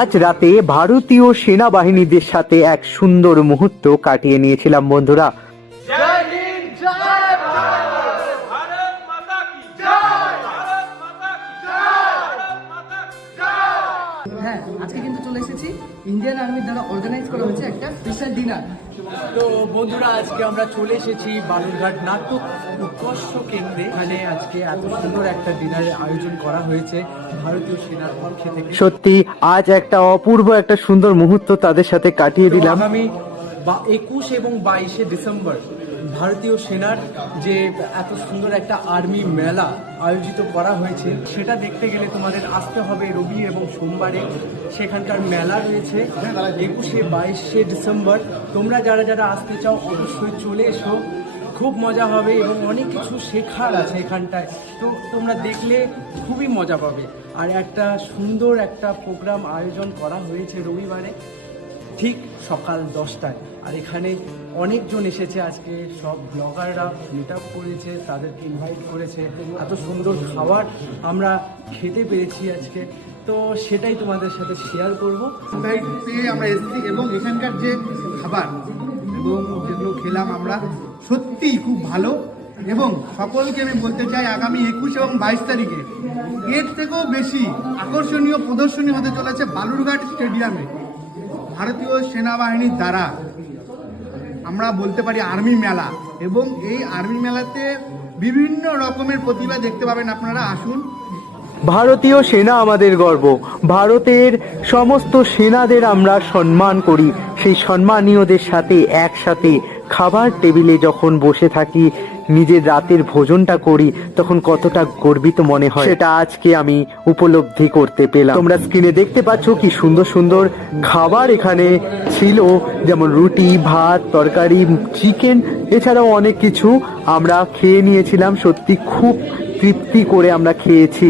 আজ রাতে ভারতীয় সেনাবাহিনীদের সাথে এক সুন্দর মুহূর্ত কাটিয়ে নিয়েছিলাম বন্ধুরা। जय हिंद जय भारत भारत माता की जय भारत माता की जय भारत माता की जय। হ্যাঁ, আজকে কিন্তু চলে এসেছি ইন্ডিয়ান আর্মির দ্বারা অর্গানাইজ করা হয়েছে একটা স্পেশাল ডিনার। তো বন্ধুরা, আজকে আমরা চলে এসেছি বালুরঘাট নাটক উৎকর্ষ কেন্দ্রে। এখানে আজকে এত সুন্দর একটা ডিনারের আয়োজন করা হয়েছে ভারতীয় সেনার পক্ষ থেকে। সত্যি আজ একটা অপূর্ব একটা সুন্দর মুহূর্ত তাদের সাথে কাটিয়ে দিলাম। আগামী 21 এবং 22শে ডিসেম্বর ভারতীয় সেনার যে এত সুন্দর একটা আর্মি মেলা আয়োজিত করা হয়েছে, সেটা দেখতে গেলে তোমাদের আসতে হবে রবি এবং সোমবারে। সেখানকার মেলা রয়েছে 21শে 22শে ডিসেম্বর। তোমরা যারা যারা আসতে চাও অবশ্যই চলে এসো, খুব মজা হবে এবং অনেক কিছু শেখার আছে এখানটায়। তো তোমরা দেখলে খুবই মজা পাবে। আর একটা সুন্দর একটা প্রোগ্রাম আয়োজন করা হয়েছে রবিবারে ঠিক সকাল 10টায়। আর এখানে অনেকজন এসেছে আজকে, সব ব্লগাররা মিট আপ করেছে, তাদেরকে ইনভাইট করেছে। এত সুন্দর খাবার আমরা খেতে পেরেছি আজকে, তো সেটাই তোমাদের সাথে শেয়ার করব। ইনভাইট পেয়ে আমরা এসেছি এবং এখানকার যে খাবার এবং যেগুলো খেলাম আমরা সত্যিই খুব ভালো। এবং সকলকে আমি বলতে চাই আগামী 21 এবং 22 তারিখে এর থেকেও বেশি আকর্ষণীয় প্রদর্শনী হতে চলেছে বালুরঘাট স্টেডিয়ামে ভারতীয় সেনাবাহিনীর দ্বারা, আমরা বলতে পারি আর্মি মেলা। এবং এই আর্মি মেলাতে বিভিন্ন রকমের প্রতিভা দেখতে পাবেন আপনারা, আসুন। ভারতীয় সেনা আমাদের গর্ব। ভারতের সমস্ত সেনাদের আমরা সম্মান করি। সেই সম্মানীয়দের সাথে একসাথে খাবার টেবিলে যখন বসে থাকি, নিজের রাতের ভোজনটা করি, তখন কতটা গর্বিত মনে হয় সেটা আজকে আমি উপলব্ধি করতে পেলাম। তোমরা স্ক্রিনে দেখতে পাচ্ছ কি সুন্দর সুন্দর খাবার এখানে ছিল, যেমন রুটি, ভাত, তরকারি, চিকেন, এছাড়াও অনেক কিছু আমরা খেয়ে নিয়েছিলাম। সত্যি খুব তৃপ্তি করে আমরা খেয়েছি।